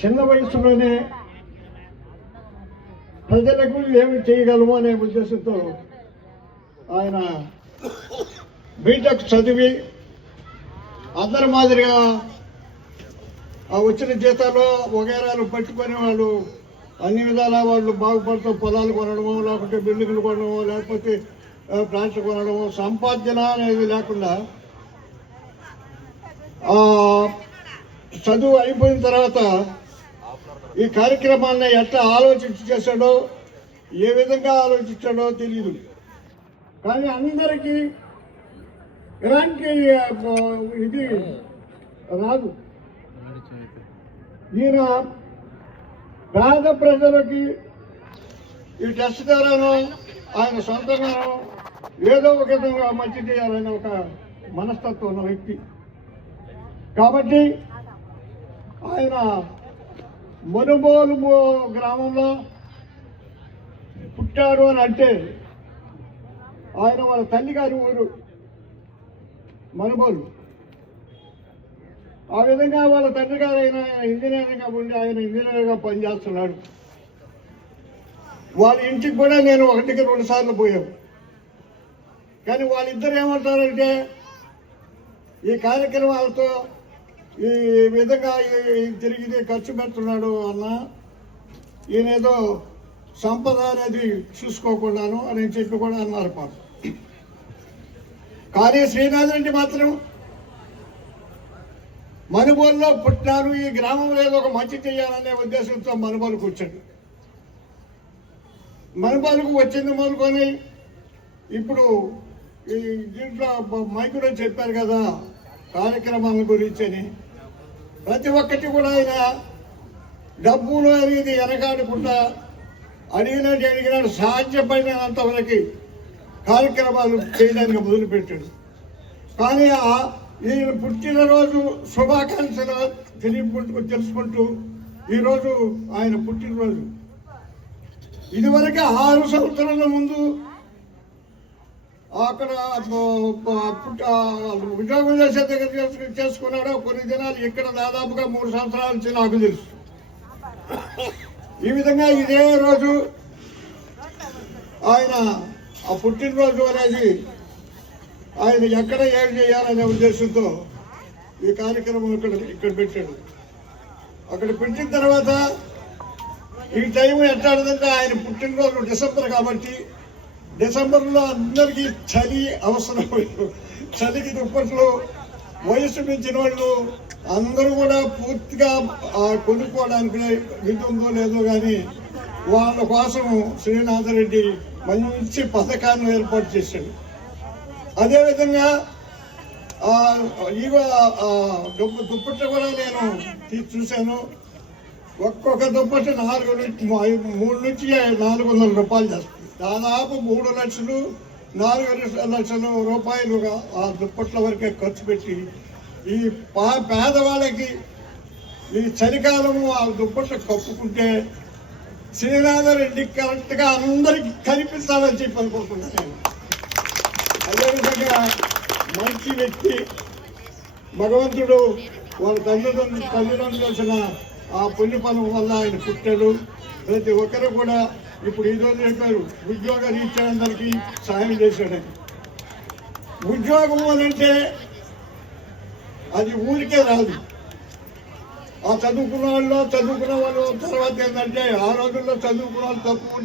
చిన్న వయసులోనే ప్రజలకు ఏమి చేయగలము అనే ఉద్దేశంతో ఆయన బీటెక్ చదివి అందరి మాదిరిగా ఆ వచ్చిన జీతాలు వగైరాలు పట్టుకొని వాళ్ళు అన్ని విధాలా వాళ్ళు బాగుపడుతూ పొలాలు కొనడము, లేకపోతే బిల్డింగ్లు కొనడము, లేకపోతే ప్లాంట్లు కొనడము, సంపాదన అనేది లేకుండా చదువు అయిపోయిన తర్వాత ఈ కార్యక్రమాన్ని ఎట్లా ఆలోచించి చేశాడో, ఏ విధంగా ఆలోచించాడో తెలియదు. కానీ అందరికీ ఇలాంటి ఇది రాదు. ఈయన పేద ప్రజలకి ఈ టెస్ట్ ద్వారానో ఆయన సొంతంగానో ఏదో ఒక విధంగా మంచి చేయాలనే ఒక మనస్తత్వం ఉన్న వ్యక్తి. కాబట్టి ఆయన మనుబోలు గ్రామంలో పుట్టాడు అని అంటే ఆయన వాళ్ళ తల్లిగారి ఊరు మనుబోలు. ఆ విధంగా వాళ్ళ తండ్రి గారు అయిన ఇంజనీరింగ్గా ఉండి ఆయన ఇంజనీర్గా పనిచేస్తున్నాడు. వాళ్ళ ఇంటికి కూడా నేను 1-2 సార్లు పోయాను. కానీ వాళ్ళిద్దరు ఏమంటారంటే ఈ కార్యక్రమాలతో ఈ విధంగా తిరిగి ఖర్చు పెడుతున్నాడు అన్న, ఈయనేదో సంపద అనేది చూసుకోకుండాను అని చెప్పి కూడా అన్నారు పాప. కానీ శ్రీనాథ్ రెడ్డి మాత్రం మనుబోలులో పుట్టినారు, ఈ గ్రామంలో ఏదో ఒక మంచి చేయాలనే ఉద్దేశంతో మనుబోలుకు వచ్చాడు. మనుబోలుకు వచ్చింది మొదలుకొని ఇప్పుడు ఈ దీంట్లో మైకులో చెప్పారు కదా కార్యక్రమాల గురించి అని, ప్రతి ఒక్కటి కూడా ఆయన డబ్బులు అనేది వెనకాడకుండా అడిగినాడు సాధ్యపడినంత వరకు కార్యక్రమాలు చేయడానికి మొదలుపెట్టాడు. కానీ ఈయన పుట్టినరోజు శుభాకాంక్షలు తెలుసుకుంటూ ఈరోజు ఆయన పుట్టినరోజు. ఇదివరకు 6 సంవత్సరాల ముందు అక్కడ ఉద్యోగం చేసే దగ్గర చేసుకున్నాడు. కొన్ని దినాలు ఇక్కడ దాదాపుగా 3 సంవత్సరాల నుంచి నాకు తెలుసు. ఈ విధంగా ఇదే రోజు ఆయన ఆ పుట్టినరోజు అనేది ఆయన ఎక్కడ ఏం చేయాలనే ఉద్దేశంతో ఈ కార్యక్రమం ఇక్కడ పెట్టాడు. అక్కడ పెట్టిన తర్వాత ఈ టైం ఎట్లాంటిదంటే ఆయన పుట్టినరోజు డిసెంబర్ కాబట్టి డిసెంబర్లో అందరికీ చలి అవసరం. చలికి దుప్పట్లు వయసు పెంచిన వాళ్ళు అందరూ కూడా పూర్తిగా కొనుక్కోవడానికి ఇది ఉందో లేదో కానీ వాళ్ళ కోసం శ్రీనాథ్ రెడ్డి మంచి పథకాన్ని ఏర్పాటు చేశాడు. అదేవిధంగా ఇవ దుప్పట్లు కూడా నేను చూశాను. ఒక్కొక్క దుప్పట్లు 3 నుంచి 400 రూపాయలు చేస్తుంది. దాదాపు 3 లక్షలు 4 లక్షల రూపాయలుగా ఆ దుప్పట్ల వరకే ఖర్చు పెట్టి ఈ పేదవాళ్ళకి ఈ చలికాలము ఆ దుప్పట్లు కప్పుకుంటే శ్రీనాథ్ రెడ్డి కరెక్ట్గా అందరికీ కనిపిస్తాడని చెప్పి అనుకుంటున్నాను నేను. అదేవిధంగా మంచి వ్యక్తి, భగవంతుడు వాళ్ళ తల్లిదండ్రులు వచ్చిన ఆ పుణ్యఫలం వల్ల ఆయన పుట్టాడు. ప్రతి ఒక్కరు కూడా ఇప్పుడు ఈరోజు చెప్పారు ఉద్యోగ రీత్యా అందరికీ సాయం చేశాడని. ఉద్యోగం అంటే అది ఊరికే రాదు. ఆ చదువుకున్న వాళ్ళు తర్వాత ఏంటంటే ఆ రోజుల్లో చదువుకున్న వాళ్ళు తప్పు